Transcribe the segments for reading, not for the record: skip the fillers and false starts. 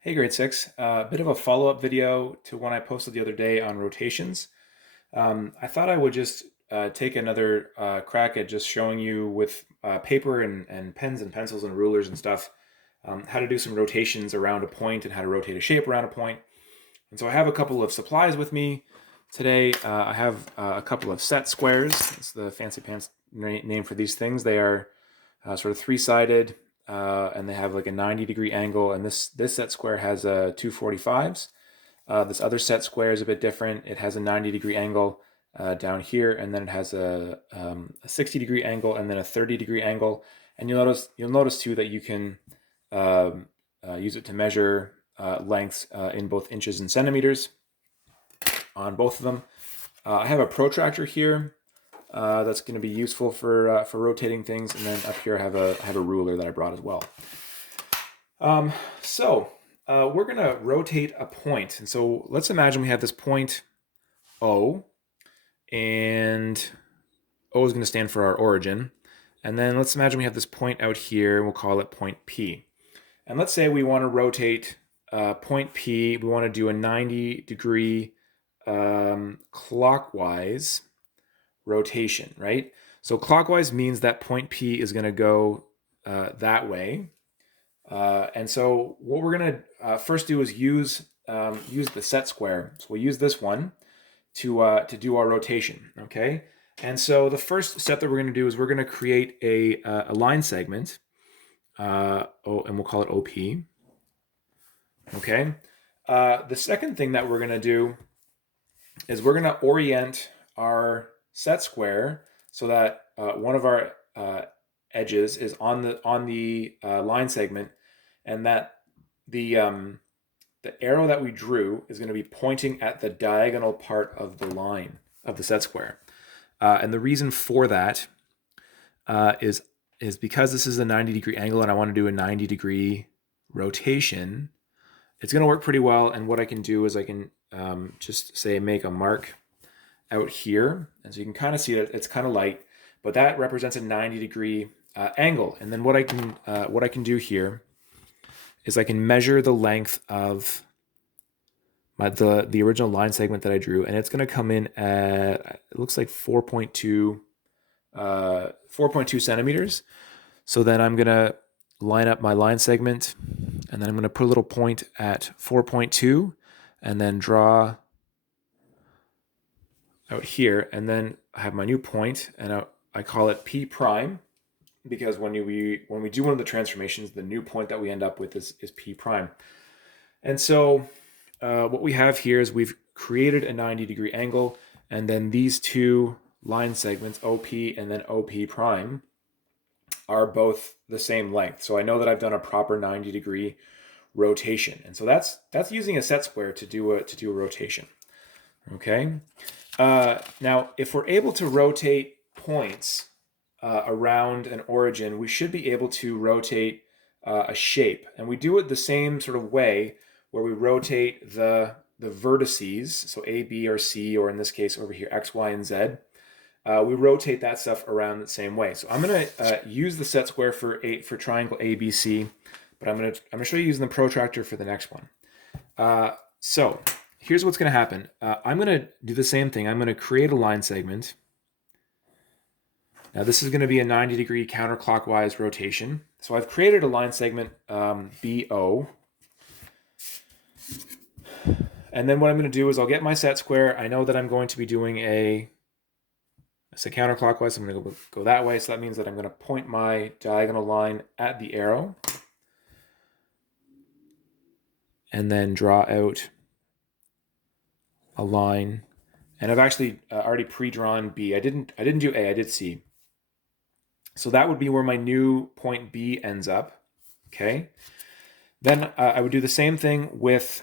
Hey, grade six. A bit of a follow-up video to one I posted the other day on rotations. I thought I would just take another crack at just showing you with paper and pens and pencils and rulers and stuff how to do some rotations around a point and how to rotate a shape around a point. And so I have a couple of supplies with me today. I have a couple of set squares. It's the fancy pants name for these things. They are sort of three-sided, and they have like a 90-degree angle. And this set square has 245s. This other set square is a bit different. It has a 90-degree angle down here, and then it has a 60-degree angle, and then a 30-degree angle. And you'll notice too that you can use it to measure lengths in both inches and centimeters on both of them. I have a protractor here that's going to be useful for rotating things, and then up here I have a ruler that I brought as well. So we're going to rotate a point, and so let's imagine we have this point O, and O is going to stand for our origin, and then let's imagine we have this point out here, and we'll call it point P. And let's say we want to rotate point P. We want to do a 90-degree clockwise rotation, right? So clockwise means that point P is going to go that way. And so what we're going to first do is use the set square. So we'll use this one to do our rotation, okay? And so the first step that we're going to do is we're going to create a line segment, and we'll call it OP, okay? The second thing that we're going to do is we're going to orient our set square so that one of our edges is on the line segment, and that the arrow that we drew is going to be pointing at the diagonal part of the line of the set square. And the reason for that is because this is a 90-degree angle and I want to do a 90-degree rotation. It's going to work pretty well, and what I can do is I can just say make a mark out here, and so you can kind of see that it's kind of light, but that represents a 90-degree angle. And then what I can do here is I can measure the length of the original line segment that I drew, and it's going to come in at, it looks like 4.2 centimeters. So then I'm going to line up my line segment, and then I'm going to put a little point at 4.2, and then draw out here, and then I have my new point, and I call it P prime, because when we do one of the transformations, the new point that we end up with is P prime. And so what we have here is we've created a 90-degree angle, and then these two line segments, OP and then OP prime, are both the same length. So I know that I've done a proper 90-degree rotation. And so that's using a set square to do a rotation. Okay. Now, if we're able to rotate points around an origin, we should be able to rotate a shape. And we do it the same sort of way, where we rotate the vertices, so A, B, or C, or in this case over here, X, Y, and Z. We rotate that stuff around the same way. So I'm going to use the set square for triangle ABC, but I'm going to show you using the protractor for the next one. So here's what's going to happen. I'm going to do the same thing. I'm going to create a line segment. Now this is going to be a 90-degree counterclockwise rotation. So I've created a line segment BO. And then what I'm going to do is I'll get my set square. I know that I'm going to be doing it's a counterclockwise. I'm going to go that way. So that means that I'm going to point my diagonal line at the arrow, and then draw out a line. And I've actually already pre-drawn B. I didn't do A, I did C. So that would be where my new point B ends up. Okay. Then I would do the same thing with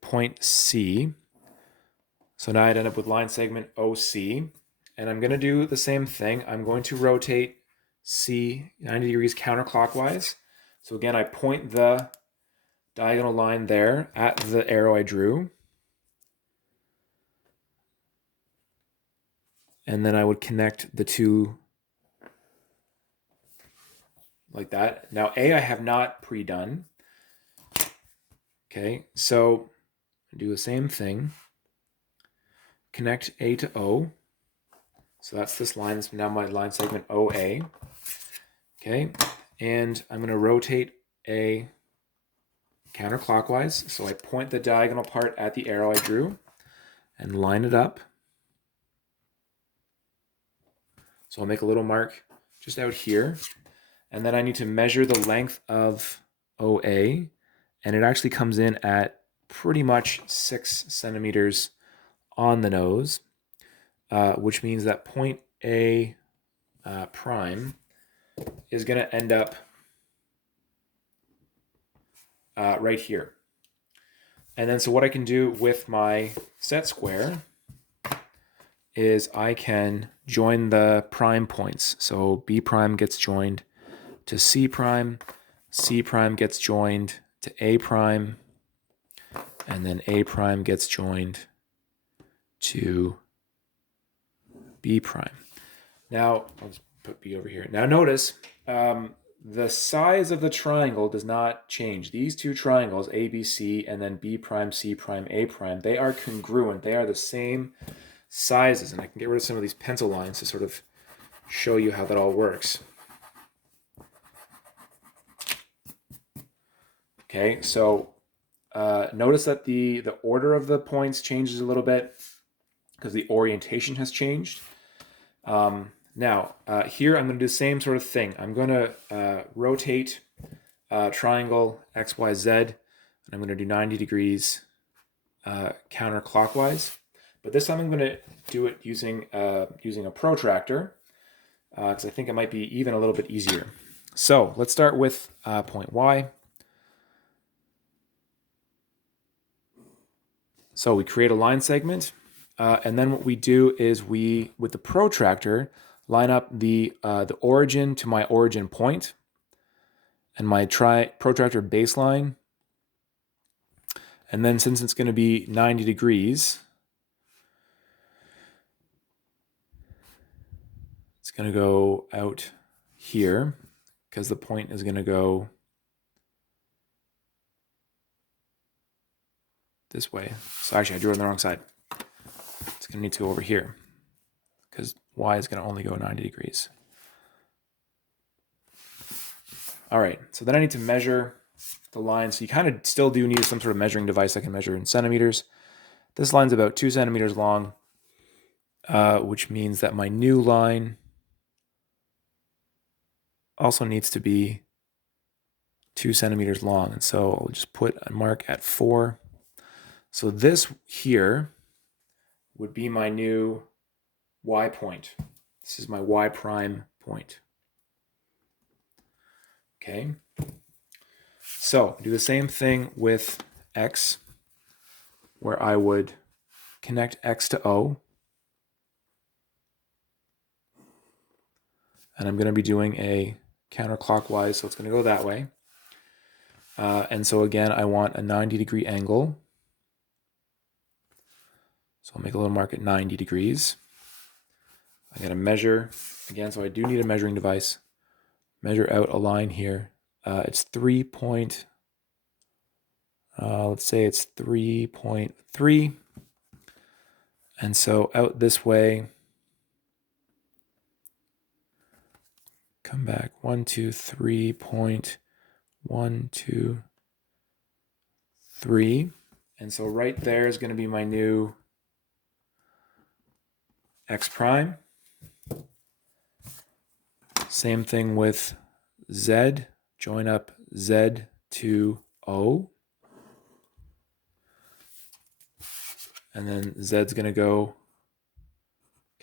point C. So now I'd end up with line segment OC, and I'm going to do the same thing. I'm going to rotate C 90 degrees counterclockwise. So again, I point the diagonal line there at the arrow I drew, and then I would connect the two like that. Now A I have not pre-done, Okay, so do the same thing. Connect A to O. So that's this line. That's now my line segment OA. Okay, and I'm going to rotate A counterclockwise. So I point the diagonal part at the arrow I drew and line it up. So I'll make a little mark just out here. And then I need to measure the length of OA. And it actually comes in at pretty much 6 centimeters on the nose, which means that point A prime is going to end up right here. And then so what I can do with my set square is I can join the prime points. So B prime gets joined to C prime gets joined to A prime, and then A prime gets joined to B prime. Now, let's put B over here. Now notice the size of the triangle does not change. These two triangles, ABC and then B prime, C prime, A prime, they are congruent. They are the same sizes. And I can get rid of some of these pencil lines to sort of show you how that all works. Okay, so notice that the order of the points changes a little bit because the orientation has changed. Now, here I'm going to do the same sort of thing. I'm going to rotate triangle XYZ, and I'm going to do 90 degrees counterclockwise. But this time I'm going to do it using a protractor, because I think it might be even a little bit easier. So let's start with point Y. So we create a line segment, and then what we do is we, with the protractor, line up the origin to my origin point and my protractor baseline. And then since it's going to be 90 degrees, it's going to go out here because the point is going to go this way. So actually I drew it on the wrong side. It's going to need to go over here because Y is going to only go 90 degrees. All right, so then I need to measure the line. So you kind of still do need some sort of measuring device that can measure in centimeters. This line's about 2 centimeters long, which means that my new line also needs to be 2 centimeters long. And so I'll just put a mark at 4. So this here would be my new Y point. This is my Y prime point. Okay. So do the same thing with X, where I would connect X to O. And I'm going to be doing a counterclockwise, so it's going to go that way. And so again, I want a 90 degree angle. So I'll make a little mark at 90 degrees. I got to measure again, so I do need a measuring device. Measure out a line here. It's 3 point, let's say it's 3.3. And so out this way, come back 1, 2, 3.1, 2, 3. And so right there is going to be my new X prime. Same thing with Z. Join up Z to O. And then Z's going to go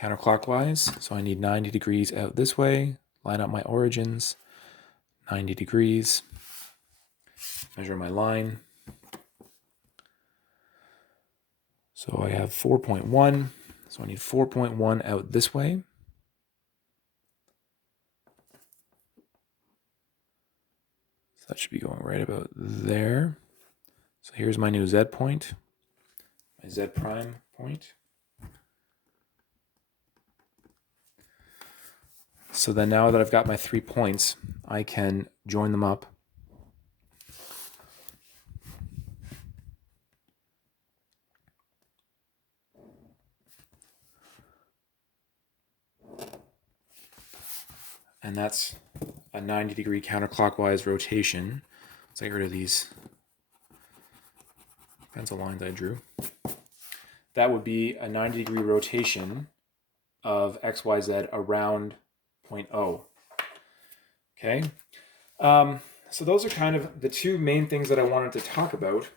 counterclockwise. So I need 90 degrees out this way. Line up my origins. 90 degrees. Measure my line. So I have 4.1. So I need 4.1 out this way. So that should be going right about there. So here's my new Z point, my Z prime point. So then now that I've got my 3 points, I can join them up. and that's a 90-degree counterclockwise rotation. Let's get rid of these pencil lines I drew. That would be a 90-degree rotation of XYZ around point O. Okay. So those are kind of the two main things that I wanted to talk about.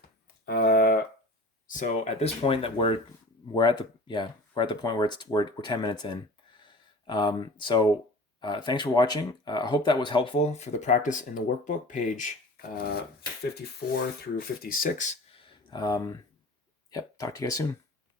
So at this point that we're at the point where we're 10 minutes in. Thanks for watching. I hope that was helpful for the practice in the workbook, page 54 through 56. Talk to you guys soon.